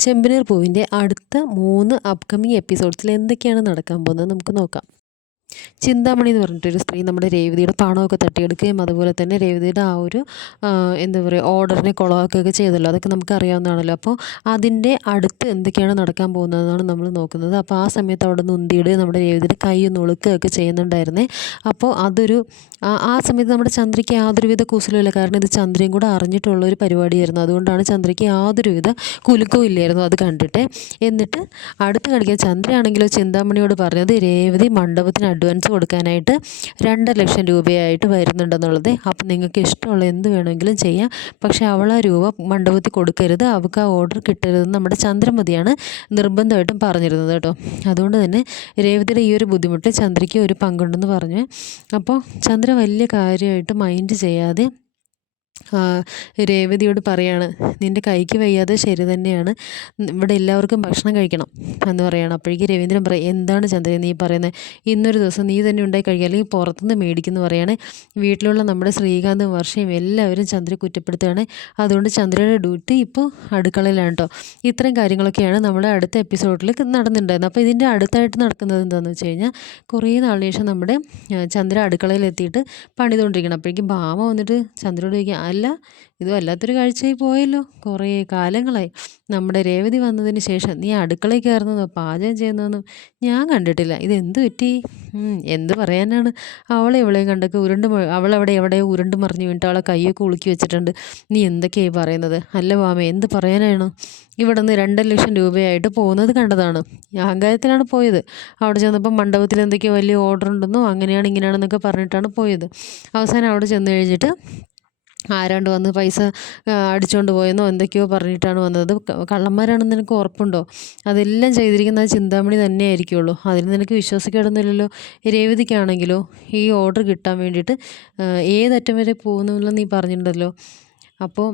ചെമ്പനീർ പൂവിന്റെ അടുത്ത മൂന്ന് അപ്കമിങ് എപ്പിസോഡ്സിൽ എന്തൊക്കെയാണ് നടക്കാൻ പോകുന്നത് നമുക്ക് നോക്കാം. ചിന്താമണി എന്ന് പറഞ്ഞിട്ടൊരു സ്ത്രീ നമ്മുടെ രേവതിയുടെ പണമൊക്കെ തട്ടിയെടുക്കുകയും അതുപോലെ തന്നെ രേവതിയുടെ ആ ഒരു എന്താ പറയുക ഓർഡറിനെ കൊളവാക്കുകയൊക്കെ ചെയ്തല്ലോ. അതൊക്കെ നമുക്ക് അറിയാവുന്നതാണല്ലോ. അപ്പോൾ അതിന്റെ അടുത്ത് എന്തൊക്കെയാണ് നടക്കാൻ പോകുന്നതെന്നാണ് നമ്മൾ നോക്കുന്നത്. അപ്പോൾ ആ സമയത്ത് അവിടെ നിന്ന് ഉന്തിയിടുകയും നമ്മുടെ രേവതിയുടെ കൈ ഒന്ന് ഒളുക്കുകയൊക്കെ ചെയ്യുന്നുണ്ടായിരുന്നേ. അപ്പോൾ അതൊരു ആ സമയത്ത് നമ്മുടെ ചന്ദ്രയ്ക്ക് യാതൊരുവിധ കുസലുമില്ല. കാരണം ഇത് ചന്ദ്രയും കൂടെ അറിഞ്ഞിട്ടുള്ള ഒരു പരിപാടിയായിരുന്നു. അതുകൊണ്ടാണ് ചന്ദ്രയ്ക്ക് യാതൊരുവിധ കുലുക്കവും ഇല്ലായിരുന്നു അത് കണ്ടിട്ട്. എന്നിട്ട് അടുത്ത് കളിക്കാൻ ചന്ദ്രയാണെങ്കിലോ ചിന്താമണിയോട് പറഞ്ഞത് രേവതി മണ്ഡപത്തിന് അഡ്വാൻസ് കൊടുക്കാനായിട്ട് രണ്ട് ലക്ഷം രൂപയായിട്ട് വരുന്നുണ്ടെന്നുള്ളത്. അപ്പം നിങ്ങൾക്ക് ഇഷ്ടമുള്ള എന്ത് വേണമെങ്കിലും ചെയ്യാം. പക്ഷേ അവൾ ആ രൂപ മണ്ഡപത്തിൽ കൊടുക്കരുത്. അവൾക്ക് ആ ഓർഡർ കിട്ടരുതെന്ന് നമ്മുടെ ചന്ദ്രമതിയാണ് നിർബന്ധമായിട്ടും പറഞ്ഞിരുന്നത് കേട്ടോ. അതുകൊണ്ട് തന്നെ രേവതിയുടെ ഈ ഒരു ബുദ്ധിമുട്ട് ചന്ദ്രയ്ക്ക് ഒരു പങ്കുണ്ടെന്ന് പറഞ്ഞു. അപ്പോൾ ചന്ദ്ര വലിയ കാര്യമായിട്ട് മൈൻഡ് ചെയ്യാതെ രേവതിയോട് പറയാണ് നിന്റെ കൈക്ക് വയ്യാതെ ശരി തന്നെയാണ്. ഇവിടെ എല്ലാവർക്കും ഭക്ഷണം കഴിക്കണം എന്ന് പറയണം. അപ്പോഴേക്ക് രവീന്ദ്രൻ പറയും എന്താണ് ചന്ദ്രൻ നീ പറയുന്നത് ഇന്നൊരു ദിവസം നീ തന്നെ ഉണ്ടായി കഴിക്കുക അല്ലെങ്കിൽ പുറത്തുനിന്ന് മേടിക്കുന്നു പറയാണ്. വീട്ടിലുള്ള നമ്മുടെ ശ്രീകാന്തും വർഷയും എല്ലാവരും ചന്ദ്ര കുറ്റപ്പെടുത്തുകയാണ്. അതുകൊണ്ട് ചന്ദ്രയുടെ ഡ്യൂട്ടി ഇപ്പോൾ അടുക്കളയിലാണ് കേട്ടോ. ഇത്തരം കാര്യങ്ങളൊക്കെയാണ് നമ്മുടെ അടുത്ത എപ്പിസോഡിൽ നടന്നിട്ടുണ്ടായിരുന്നത്. അപ്പോൾ ഇതിന്റെ അടുത്തായിട്ട് നടക്കുന്നത് എന്താണെന്ന് വെച്ച് കഴിഞ്ഞാൽ കുറേ നാളിന് ശേഷം നമ്മുടെ ചന്ദ്ര അടുക്കളയിൽ എത്തിയിട്ട് പണിതുകൊണ്ടിരിക്കണം അപ്പോഴേക്കും ഭാമ വന്നിട്ട് ചന്ദ്രയോട് ചോദിക്കുക അല്ല ഇത് വല്ലാത്തൊരു കാഴ്ചയായി പോയല്ലോ. കുറേ കാലങ്ങളായി. നമ്മുടെ രേവതി വന്നതിന് ശേഷം നീ അടുക്കളയിൽ കയറുന്നതോ പാചകം ചെയ്യുന്നതൊന്നും ഞാൻ കണ്ടിട്ടില്ല. ഇതെന്ത് പറ്റി? എന്ത് പറയാനാണ്? അവളെ ഇവളെയും കണ്ടൊക്കെ ഉരുണ്ട് അവളവിടെ എവിടെയോ ഉരുണ്ട് മറിഞ്ഞ് വീണിട്ട് അവളെ കൈയൊക്കെ ഉളുക്കി വെച്ചിട്ടുണ്ട്. നീ എന്തൊക്കെയായി പറയുന്നത്? അല്ല വാമ എന്ത് പറയാനാണ്? ഇവിടെ നിന്ന് രണ്ടര ലക്ഷം രൂപയായിട്ട് പോകുന്നത് കണ്ടതാണ്. അഹങ്കാരത്തിലാണ് പോയത്. അവിടെ ചെന്നപ്പോൾ മണ്ഡപത്തിൽ എന്തൊക്കെയോ വലിയ ഓർഡർ ഉണ്ടെന്നോ അങ്ങനെയാണ് ഇങ്ങനെയാണെന്നൊക്കെ പറഞ്ഞിട്ടാണ് പോയത്. അവസാനം അവിടെ ചെന്ന് കഴിഞ്ഞിട്ട് ആരാണ്ട് വന്ന് പൈസ അടിച്ചുകൊണ്ട് പോയെന്നോ എന്തൊക്കെയോ പറഞ്ഞിട്ടാണ് വന്നത്. കള്ളന്മാരാണെന്ന് നിനക്ക് ഉറപ്പുണ്ടോ? അതെല്ലാം ചെയ്തിരിക്കുന്ന ആ ചിന്താമണി തന്നെ ആയിരിക്കുള്ളൂ അതിൽ നിനക്ക് വിശ്വസിക്കാടുന്നില്ലല്ലോ രേവതിക്കാണെങ്കിലോ ഈ ഓർഡർ കിട്ടാൻ വേണ്ടിയിട്ട് ഏതറ്റം വരെ പോകുന്നില്ല നീ പറഞ്ഞിട്ടുണ്ടല്ലോ. അപ്പോൾ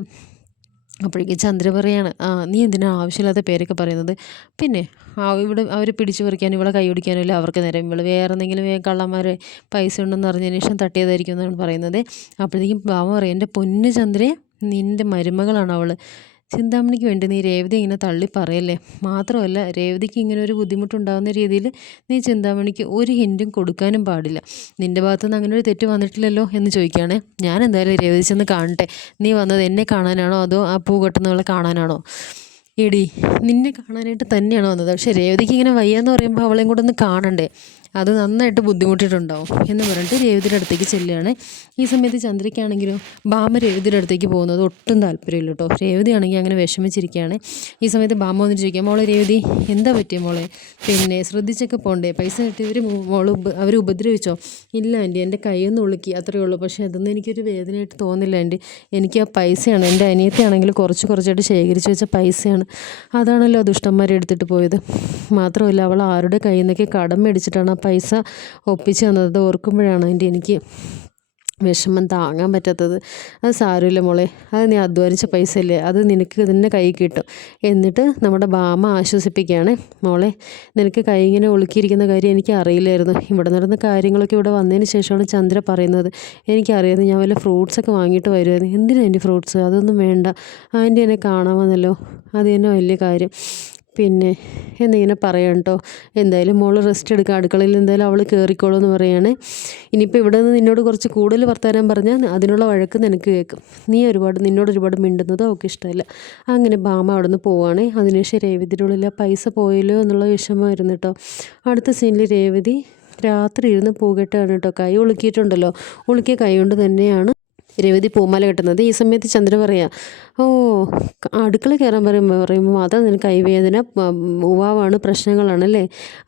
അപ്പോഴേക്കും ചന്ദ്ര പറയാണ് നീ എന്തിനാ ആവശ്യമില്ലാത്ത പേരൊക്കെ പറയുന്നത്? പിന്നെ ഇവിടെ അവർ പിടിച്ചു പറിക്കാനും ഇവളെ കൈ പിടിക്കാനും ഇല്ല അവർക്ക് നേരം ഇവൾ വേറെ എന്തെങ്കിലും കള്ളന്മാർ പൈസ ഉണ്ടെന്ന് അറിഞ്ഞതിന് ശേഷം തട്ടിയതായിരിക്കും എന്നാണ് പറയുന്നത്. അപ്പോഴത്തേക്കും ഭാവം പറയും എന്റെ പൊന്ന് ചന്ദ്രേ നിന്റെ മരുമകളാണ് അവൾ ചിന്താമണിക്ക് വേണ്ടി നീ രേവതി ഇങ്ങനെ തള്ളി പറയല്ലേ? മാത്രമല്ല രേവതിക്ക് ഇങ്ങനെ ഒരു ബുദ്ധിമുട്ടുണ്ടാകുന്ന രീതിയിൽ നീ ചിന്താമണിക്ക് ഒരു ഹിന്റും കൊടുക്കാനും പാടില്ല. നിന്റെ ഭാഗത്തുനിന്ന് അങ്ങനെ ഒരു തെറ്റ് വന്നിട്ടില്ലല്ലോ എന്ന് ചോദിക്കുകയാണേ. ഞാൻ എന്തായാലും രേവതി ചെന്ന് കാണട്ടെ. നീ വന്നത് എന്നെ കാണാനാണോ അതോ ആ പൂ കെട്ടുന്നവളെ കാണാനാണോ? എടി നിന്നെ കാണാനായിട്ട് തന്നെയാണ് വന്നത്. പക്ഷേ രേവതിക്ക് ഇങ്ങനെ വയ്യാന്ന് പറയുമ്പോൾ അവളെയും കൂടെ ഒന്ന് കാണണ്ടേ? അത് നന്നായിട്ട് ബുദ്ധിമുട്ടിയിട്ടുണ്ടാവും എന്ന് പറഞ്ഞിട്ട് രേവതിയുടെ അടുത്തേക്ക് ചെല്ലുകയാണ്. ഈ സമയത്ത് ചന്ദ്രയ്ക്കാണെങ്കിലും ബാമ രേവതിയുടെ അടുത്തേക്ക് പോകുന്നത് ഒട്ടും താല്പര്യമില്ല കേട്ടോ. രേവതിയാണെങ്കിൽ അങ്ങനെ വിഷമിച്ചിരിക്കുകയാണ്. ഈ സമയത്ത് ബാമ വന്നിട്ട് ചോദിക്കാം മോളെ രേവതി എന്താ പറ്റിയ മോളെ? പിന്നെ ശ്രദ്ധിച്ചൊക്കെ പോകണ്ടേ പൈസ കിട്ടിയവർ മോൾ അവർ ഉപദ്രവിച്ചോ? ഇല്ല ആന്റി എന്റെ കൈയൊന്നും ഉളുക്കി അത്രയേ ഉള്ളൂ. പക്ഷേ അതൊന്നും എനിക്കൊരു വേദനയായിട്ട് തോന്നില്ല ആന്റി. എനിക്ക് ആ പൈസയാണ് എന്റെ അനിയത്തിയാണെങ്കിൽ കുറച്ച് കുറച്ചായിട്ട് ശേഖരിച്ച് വെച്ച പൈസയാണ്. അതാണല്ലോ ദുഷ്ടന്മാരെ എടുത്തിട്ട് പോയത്. മാത്രമല്ല അവൾ ആരുടെ കയ്യിൽ നിന്നൊക്കെ കടം മേടിച്ചിട്ടാണ് പൈസ ഒപ്പിച്ച് തന്നത് ഓർക്കുമ്പോഴാണ് എന്റെ എനിക്ക് വിഷമം താങ്ങാൻ പറ്റാത്തത്. അത് സാരമില്ല മോളെ അത് നീ അധ്വാനിച്ച പൈസ അല്ലേ അത് നിനക്ക് തന്നെ കൈ കിട്ടും. എന്നിട്ട് നമ്മുടെ ബാമ ആശ്വസിപ്പിക്കുകയാണ് മോളെ നിനക്ക് കൈ ഇങ്ങനെ ഒളുക്കിയിരിക്കുന്ന കാര്യം എനിക്ക് അറിയില്ലായിരുന്നു. ഇവിടെ നടന്ന കാര്യങ്ങളൊക്കെ ഇവിടെ വന്നതിന് ശേഷമാണ് ചന്ദ്ര പറയുന്നത്. എനിക്കറിയാതെ ഞാൻ വല്ല ഫ്രൂട്ട്സൊക്കെ വാങ്ങിയിട്ട് വരുമായിരുന്നു എന്തിനാണ് എന്റെ ഫ്രൂട്ട്സ് അതൊന്നും വേണ്ട. ആന്റി എന്നെ കാണാമെന്നല്ലോ അത് തന്നെ വലിയ കാര്യം. പിന്നെ എന്നിങ്ങനെ പറയാം കേട്ടോ എന്തായാലും മോൾ റെസ്റ്റ് എടുക്കുക അടുക്കളയിൽ എന്തായാലും അവൾ കയറിക്കോളൂ എന്ന് പറയുകയാണ് ഇനിയിപ്പോൾ ഇവിടെ നിന്ന് നിന്നോട് കുറച്ച് കൂടുതൽ വർത്തമാനം പറഞ്ഞാൽ അതിനുള്ള വഴക്ക് നിനക്ക് കേൾക്കും. നീ ഒരുപാട് നിന്നോട് ഒരുപാട് മിണ്ടുന്നത് അവൾക്ക് ഇഷ്ടമല്ല. അങ്ങനെ ബാമ അവിടെ നിന്ന് പോവുകയാണ് അതിനുശേഷം രേവതിയുടെ ഉള്ളിൽ പൈസ പോയല്ലോ എന്നുള്ള വിഷമമായിരുന്നു കേട്ടോ അടുത്ത സീനിൽ രേവതി രാത്രി ഇരുന്ന് പൂകെട്ടാണ് കേട്ടോ കൈ ഉളുക്കിയിട്ടുണ്ടല്ലോ. ഉളുക്കിയ കൈ കൊണ്ട് തന്നെയാണ് രവതി പൂമാല കെട്ടുന്നത്. ഈ സമയത്ത് ചന്ദ്ര പറയാ ഓ അടുക്കള കയറാൻ പറയുമ്പോൾ പറയുമ്പോൾ മാത്രം നിനക്ക് കൈവേദന ഉവാവാണ് പ്രശ്നങ്ങളാണല്ലേ?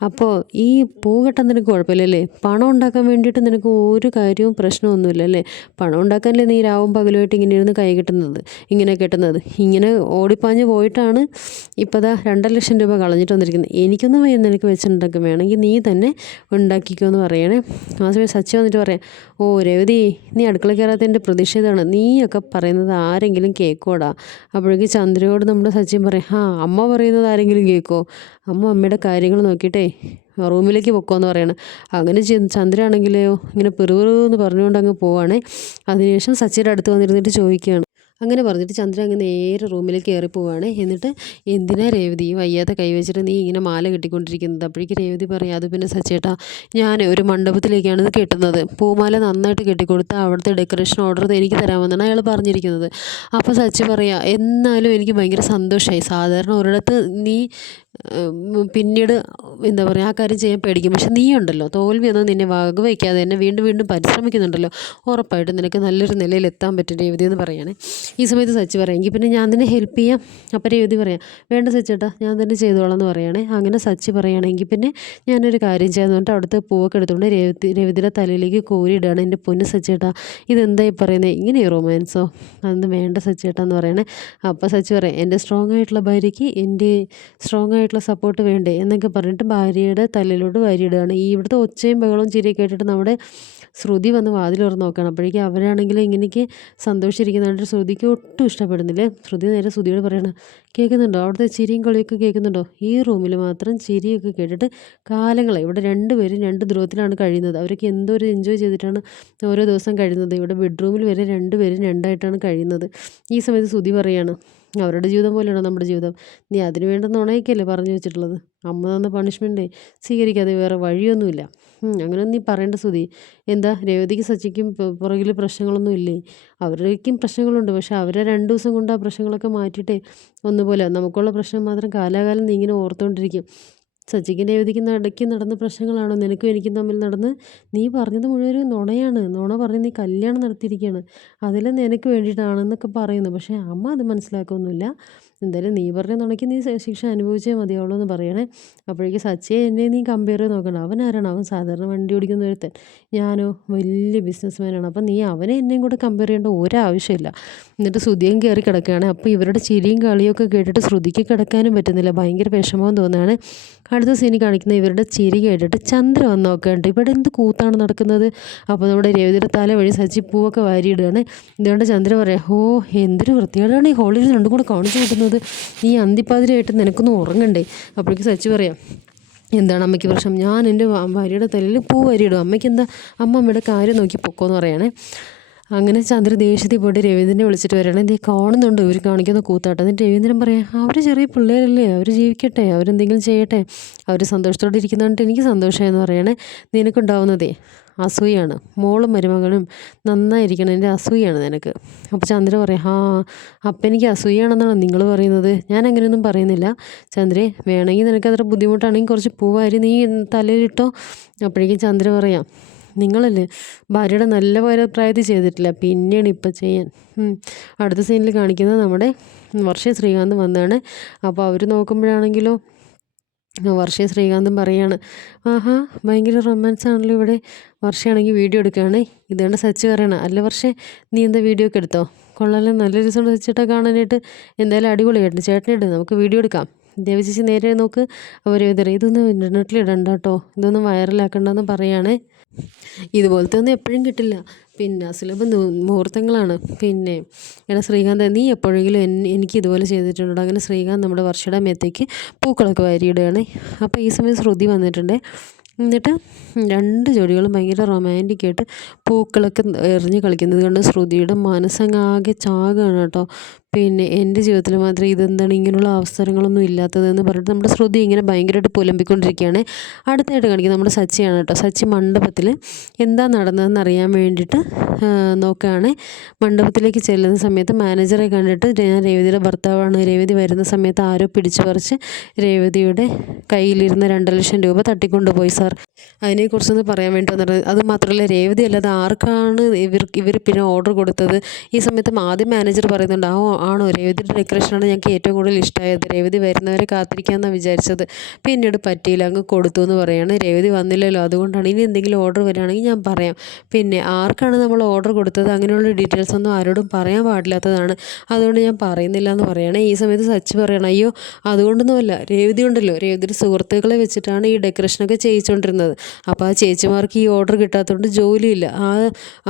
അപ്പോൾ ഈ പൂ കെട്ടാൻ നിനക്ക് കുഴപ്പമില്ലല്ലേ? പണം ഉണ്ടാക്കാൻ വേണ്ടിയിട്ട് നിനക്ക് ഒരു കാര്യവും പ്രശ്നമൊന്നുമില്ല അല്ലേ പണം ഉണ്ടാക്കാനല്ലേ നീ രാവും പകലുമായിട്ട് ഇങ്ങനെ ഇരുന്ന് കൈ കിട്ടുന്നത് ഇങ്ങനെ കെട്ടുന്നത്? ഇങ്ങനെ ഓടിപ്പാഞ്ഞ് പോയിട്ടാണ് ഇപ്പോൾ ദാ രണ്ടര ലക്ഷം രൂപ കളഞ്ഞിട്ട് വന്നിരിക്കുന്നത്. എനിക്കൊന്നും വയ്യ നിനക്ക് വെച്ചിട്ടുണ്ടാക്കും വേണമെങ്കിൽ നീ തന്നെ ഉണ്ടാക്കിക്കോ എന്ന് പറയണേ. ആ സമയം സച്ചി വന്നിട്ട് പറയാം ഓ രവതി നീ അടുക്കള കയറാത്തതിന്റെ പ്രതിഷേധമാണ് നീയൊക്കെ പറയുന്നത് ആരെങ്കിലും കേൾക്കോടാ അപ്പോഴേക്ക് ചന്ദ്രയോട് നമ്മുടെ സച്ചിൻ പറയും ആ അമ്മ പറയുന്നത് ആരെങ്കിലും കേൾക്കോ അമ്മ അമ്മയുടെ കാര്യങ്ങൾ നോക്കിയിട്ടേ റൂമിലേക്ക് പൊക്കോന്ന് പറയണം. അങ്ങനെ ചന്ദ്രയാണെങ്കിലോ ഇങ്ങനെ പെറുപെറുന്ന് പറഞ്ഞുകൊണ്ട് അങ്ങ് പോവാണേ. അതിനുശേഷം സച്ചിയുടെ അടുത്ത് വന്നിരുന്നിട്ട് ചോദിക്കുകയാണ് അങ്ങനെ പറഞ്ഞിട്ട് ചന്ദ്ര അങ്ങ് നേരെ റൂമിലേക്ക് കയറി പോവുകയാണ് എന്നിട്ട് എന്തിനാ രേവതി വയ്യാതെ വയ്യാത്ത കൈ വെച്ചിട്ട് നീ ഇങ്ങനെ മാല കെട്ടിക്കൊണ്ടിരിക്കുന്നത്? അപ്പോഴേക്ക് രേവതി പറയാം അത് പിന്നെ സച്ചേട്ടാ ഞാൻ ഒരു മണ്ഡപത്തിലേക്കാണ് ഇത് കെട്ടുന്നത്. പൂമാല നന്നായിട്ട് കെട്ടിക്കൊടുത്ത് അവിടുത്തെ ഡെക്കറേഷൻ ഓർഡർ എനിക്ക് തരാമെന്നാണ് അയാൾ പറഞ്ഞിരിക്കുന്നത്. അപ്പോൾ സച്ചി പറയാം എന്നാലും എനിക്ക് ഭയങ്കര സന്തോഷമായി സാധാരണ ഒരിടത്ത് നീ പിന്നീട് എന്താ പറയുക ആ കാര്യം ചെയ്യാൻ പേടിക്കും. പക്ഷെ നീ ഉണ്ടല്ലോ തോൽവിയൊന്നും നിന്നെ വകവയ്ക്കാതെ തന്നെ വീണ്ടും വീണ്ടും പരിശ്രമിക്കുന്നുണ്ടല്ലോ. ഉറപ്പായിട്ടും നിനക്ക് നല്ലൊരു നിലയിൽ എത്താൻ പറ്റും രേവതി എന്ന് പറയുകയാണെ. ഈ സമയത്ത് സച്ചി പറയാം എങ്കിൽ പിന്നെ ഞാൻ തന്നെ ഹെൽപ്പ് ചെയ്യാം. അപ്പം രേവതി പറയാം വേണ്ട സച്ചേട്ടാ ഞാൻ തന്നെ ചെയ്തോളാം എന്ന് പറയുകയാണ്. അങ്ങനെ സച്ചി പറയുകയാണെങ്കിൽ പിന്നെ ഞാനൊരു കാര്യം ചെയ്യാന്ന് പറഞ്ഞിട്ട് അവിടുത്തെ പൂവൊക്കെ എടുത്തുകൊണ്ട് രേവതി രേവതിയുടെ തലയിലേക്ക് കോരിയിടുകയാണ്. എന്റെ പൊന്ന് സച്ചേട്ടാ ഇതെന്തായി പറയുന്നത് ഇങ്ങനെ റൊമാൻസോ? അതൊന്നും വേണ്ട സച്ചേട്ടാ എന്ന് പറയണേ അപ്പോൾ സച്ചി പറയാം എന്റെ സ്ട്രോങ് ആയിട്ടുള്ള ഭാര്യയ്ക്ക് എന്റെ സ്ട്രോങ് ആയിട്ടുള്ള സപ്പോർട്ട് വേണ്ടേ? എന്നൊക്കെ പറഞ്ഞിട്ട് ഭാര്യയുടെ തലയിലോട്ട് വാരിയിടുകയാണ്. ഈ ഇവിടുത്തെ ഒച്ചയും ബഹളവും ചിരിയൊക്കെ കേട്ടിട്ട് നമ്മുടെ ശ്രുതി വന്ന് വാതിൽ തുറന്ന് നോക്കുകയാണ്. അപ്പോഴേക്കും അവരാണെങ്കിൽ ഇങ്ങനെയൊക്കെ സന്തോഷിച്ചിരിക്കുന്നതായിട്ട് ശ്രുതിക്ക് ഒട്ടും ഇഷ്ടപ്പെടുന്നില്ല? ശ്രുതി നേരെ ശ്രുതിയോട് പറയണം കേൾക്കുന്നുണ്ടോ? അവിടുത്തെ ചിരിയും കളിയൊക്കെ കേൾക്കുന്നുണ്ടോ? ഈ റൂമിൽ മാത്രം ചിരിയൊക്കെ കേട്ടിട്ട് കാലങ്ങളെ ഇവിടെ രണ്ടുപേരും രണ്ട് ധ്രുവത്തിലാണ് കഴിയുന്നത്. അവരൊക്കെ എന്തോ ഒരു എൻജോയ് ചെയ്തിട്ടാണ് ഓരോ ദിവസം കഴിയുന്നത്. ഇവിടെ ബെഡ്റൂമിൽ വരെ രണ്ടുപേരും രണ്ടായിട്ടാണ് കഴിയുന്നത്. ഈ സമയത്ത് ശ്രുതി പറയാണ് അവരുടെ ജീവിതം പോലെയാണോ നമ്മുടെ ജീവിതം? നീ അതിന് വേണ്ടെന്ന് ഉണയൊക്കെയല്ലേ പറഞ്ഞു വെച്ചിട്ടുള്ളത്? അമ്മ തന്ന പണിഷ്മെന്റ് സ്വീകരിക്കാതെ വേറെ വഴിയൊന്നുമില്ല. അങ്ങനെ നീ പറയേണ്ട സുതി എന്താ രേവതിക്ക് സച്ചിക്കും പുറകിൽ പ്രശ്നങ്ങളൊന്നും ഇല്ലേ? അവരുടെക്കും പ്രശ്നങ്ങളുണ്ട് പക്ഷെ അവരെ രണ്ട് ദിവസം കൊണ്ട് ആ പ്രശ്നങ്ങളൊക്കെ മാറ്റിയിട്ടേ ഒന്നുപോലെ. നമുക്കുള്ള പ്രശ്നം മാത്രം കാലാകാലം നീ ഇങ്ങനെ ഓർത്തുകൊണ്ടിരിക്കും സച്ചിക്കും രേവതിക്കും ഇടയ്ക്ക് നടന്ന പ്രശ്നങ്ങളാണോ? നിനക്കും എനിക്കും തമ്മിൽ നടന്ന് നീ പറഞ്ഞത് മുഴുവൻ ഒരു നുണയാണ്. നുണ പറഞ്ഞ് നീ കല്യാണം നടത്തിയിരിക്കുകയാണ്. അതെല്ലാം നിനക്ക് വേണ്ടിയിട്ടാണെന്നൊക്കെ പറയുന്നു. പക്ഷേ അമ്മ അത് മനസ്സിലാക്കൊന്നുമില്ല എന്തായാലും നീ പറഞ്ഞ നുണയ്ക്ക് നീ ശിക്ഷ അനുഭവിച്ചേ മതിയാവുള്ളൂ എന്ന് പറയണേ. അപ്പോഴേക്ക് സച്ചയെ എന്നെ നീ കമ്പയർ ചെയ്ത് നോക്കണം അവൻ ആരാണ്? അവൻ സാധാരണ വണ്ടി ഓടിക്കുന്ന ഒരുത്തൻ. ഞാനോ? വലിയ ബിസിനസ്മാനാണ് അപ്പം നീ അവനെ എന്നെയും കൂടെ കമ്പയർ ചെയ്യേണ്ട ഒരാവശ്യമില്ല. എന്നിട്ട് ശ്രുതിയും കയറി കിടക്കുകയാണ്. അപ്പോൾ ഇവരുടെ ചിരിയും കളിയൊക്കെ കേട്ടിട്ട് ശ്രുതിക്ക് കിടക്കാനും പറ്റുന്നില്ല. ഭയങ്കര വിഷമവും തോന്നുകയാണ്. അടുത്ത സീനി കാണിക്കുന്ന ഇവരുടെ ചിരി കേട്ടിട്ട് ചന്ദ്ര വന്ന് നോക്കുകയുണ്ട് ഇവിടെ എന്ത് കൂത്താണ് നടക്കുന്നത്? അപ്പോൾ നമ്മുടെ രവിതിയുടെ തല വഴി സച്ചി പൂവൊക്കെ വാരിയിടുകയാണ്. ഇതുകൊണ്ട് ചന്ദ്ര പറയാം ഓ എന്തൊരു വൃത്തികേടാണ് ഈ ഹോളിൽ രണ്ടും കൂടെ കാണിച്ചു ഈ അന്തിപ്പാതിരായിട്ട് നിനക്കൊന്ന് ഉറങ്ങണ്ടേ? അപ്പോഴേക്ക് സച്ചി പറയാം എന്താണ് അമ്മയ്ക്ക് പ്രശ്നം? ഞാൻ എന്റെ ഭാര്യയുടെ തലയിൽ പൂ വരിയിടും. അമ്മയ്ക്ക് എന്താ അമ്മ അമ്മയുടെ കാര്യം നോക്കി പൊക്കോന്ന് പറയണേ. അങ്ങനെ ചന്ദ്ര ദേഷ്യത്തിൽ പോയിട്ട് രവീന്ദ്രനെ വിളിച്ചിട്ട് വരണം. എന്തേ കാണുന്നുണ്ട് ഇവർ കാണിക്കുന്ന കൂത്താട്ടം. എന്നിട്ട് രവീന്ദ്രൻ പറയാം അവർ ചെറിയ പിള്ളേരല്ലേ അവർ ജീവിക്കട്ടെ അവരെന്തെങ്കിലും ചെയ്യട്ടെ. അവർ സന്തോഷത്തോടെ ഇരിക്കുന്നതുകൊണ്ട് എനിക്ക് സന്തോഷമായെന്ന് പറയണേ. നിനക്കുണ്ടാവുന്നതേ. അസൂയാണ്. മോളും മരുമകളും നന്നായിരിക്കണം. എന്റെ അസൂയാണ് നിനക്ക്. അപ്പോൾ ചന്ദ്ര പറയും ആ അപ്പം എനിക്ക് അസൂയാണെന്നാണ് നിങ്ങൾ പറയുന്നത്? ഞാൻ അങ്ങനെയൊന്നും പറയുന്നില്ല. ചന്ദ്രേ വേണമെങ്കിൽ നിനക്ക് അത്ര ബുദ്ധിമുട്ടാണെങ്കിൽ കുറച്ച് പൂവാരി നീ തലയിലിട്ടോ. അപ്പോഴേക്കും ചന്ദ്ര പറയാം നിങ്ങളല്ലേ ഭാര്യയുടെ നല്ല പ്രായത്തിൽ ചെയ്തിട്ടില്ല. പിന്നെയാണ് ഇപ്പം ചെയ്യാൻ. അടുത്ത സീനിൽ കാണിക്കുന്നത് നമ്മുടെ വർഷ ശ്രീകാന്ത് വന്നാണ് അപ്പോൾ അവർ നോക്കുമ്പോഴാണെങ്കിലോ വർഷ ശ്രീകാന്തും പറയാണ് ആഹാ ഭയങ്കര റൊമാൻസ് ആണല്ലോ ഇവിടെ. വർഷയാണെങ്കിൽ വീഡിയോ എടുക്കുകയാണ്. ഇതുകൊണ്ട് സച്ച് പറയണം അല്ല വർഷേ നീ എന്താ വീഡിയോ ഒക്കെ എടുത്തോ? കൊള്ളാലോ നല്ല രസം സച്ചിട്ടാ കാണാനായിട്ട്. എന്തായാലും അടിപൊളി കേട്ടോ ചേട്ടനായിട്ട് നമുക്ക് വീഡിയോ എടുക്കാം. ദേവചേച്ചി നേരെ നോക്ക്. അവർ ഇതൊന്നും ഇന്റർനെറ്റിൽ ഇടണ്ട കേട്ടോ ഇതൊന്നും വൈറലാക്കണ്ടെന്ന് പറയുകയാണേ ഇതുപോലത്തെ ഒന്നും എപ്പോഴും കിട്ടില്ല. പിന്നെ സുലഭ മുഹൂർത്തങ്ങളാണ്. പിന്നെ എടാ ശ്രീകാന്ത് നീ എപ്പോഴെങ്കിലും എനിക്ക് ഇതുപോലെ ചെയ്തിട്ടുണ്ടോ? അങ്ങനെ ശ്രീകാന്ത് നമ്മുടെ വർഷയുടെ മേത്തേക്ക് പൂക്കളൊക്കെ വാരിയിടുകയാണ്. അപ്പോൾ ഈ സമയം ശ്രുതി വന്നിട്ടുണ്ട്. എന്നിട്ട് രണ്ട് ജോഡികളും ഭയങ്കര റൊമാന്റിക് ആയിട്ട് പൂക്കളൊക്കെ എറിഞ്ഞ് കളിക്കുന്നത് കണ്ട് ശ്രുതിയുടെ മനസ്സങ്ങാകെ ചാകാണ് കേട്ടോ. പിന്നെ എന്റെ ജീവിതത്തിൽ മാത്രമേ ഇതെന്താണ് ഇങ്ങനെയുള്ള അവസരങ്ങളൊന്നും ഇല്ലാത്തതെന്ന് പറഞ്ഞിട്ട് നമ്മുടെ ശ്രുതി ഇങ്ങനെ ഭയങ്കരമായിട്ട് പുലമ്പിക്കൊണ്ടിരിക്കുകയാണ്. അടുത്തായിട്ട് കാണിക്കുന്നത് നമ്മുടെ സച്ചിയാണ് കേട്ടോ. സച്ചി മണ്ഡപത്തിൽ എന്താ നടന്നതെന്ന് അറിയാൻ വേണ്ടിയിട്ട് നോക്കുകയാണ്. മണ്ഡപത്തിലേക്ക് ചെല്ലുന്ന സമയത്ത് മാനേജറെ കണ്ടിട്ട് ഞാൻ രേവതിയുടെ ഭർത്താവാണ്. രേവതി വരുന്ന സമയത്ത് ആരോ പിടിച്ചു പറിച്ച് രേവതിയുടെ കയ്യിലിരുന്ന രണ്ട് ലക്ഷം രൂപ തട്ടിക്കൊണ്ടുപോയി സാർ. അതിനെക്കുറിച്ചൊന്ന് പറയാൻ വേണ്ടി വന്നിട്ട് അത് മാത്രമല്ല രേവതി അല്ലാതെ ആർക്കാണ് ഇവർ ഇവർ പിന്നെ ഓർഡർ കൊടുത്തത്? ഈ സമയത്ത് ആദ്യം മാനേജർ പറയുന്നുണ്ട് ആ ആണോ? രേവതിയുടെ ഡെക്കറേഷനാണ് ഞങ്ങൾക്ക് ഏറ്റവും കൂടുതൽ ഇഷ്ടമായത് രേവതി വരുന്നവരെ കാത്തിരിക്കാമെന്നാണ് വിചാരിച്ചത്. പിന്നീട് പറ്റിയില്ല. അങ്ങ് കൊടുത്തു എന്ന് പറയാണ്. രേവതി വന്നില്ലല്ലോ. അതുകൊണ്ടാണ് ഇനി എന്തെങ്കിലും ഓർഡർ വരികയാണെങ്കിൽ ഞാൻ പറയാം. പിന്നെ ആർക്കാണ് നമ്മൾ ഓർഡർ കൊടുത്തത്? അങ്ങനെയുള്ള ഡീറ്റെയിൽസ് ഒന്നും ആരോടും പറയാൻ പാടില്ലാത്തതാണ്. അതുകൊണ്ട് ഞാൻ പറയുന്നില്ല എന്ന് പറയുകയാണ് ഈ സമയത്ത് സച്ച് പറയണം അയ്യോ അതുകൊണ്ടൊന്നുമല്ല രേവതി ഉണ്ടല്ലോ. രേവതിയുടെ സുഹൃത്തുക്കളെ വെച്ചിട്ടാണ് ഈ ഡെക്കറേഷനൊക്കെ ചെയ്യിച്ചുകൊണ്ടിരുന്നത് അപ്പോൾ ആ ചേച്ചിമാർക്ക് ഈ ഓർഡർ കിട്ടാത്തതുകൊണ്ട് ജോലിയില്ല. ആ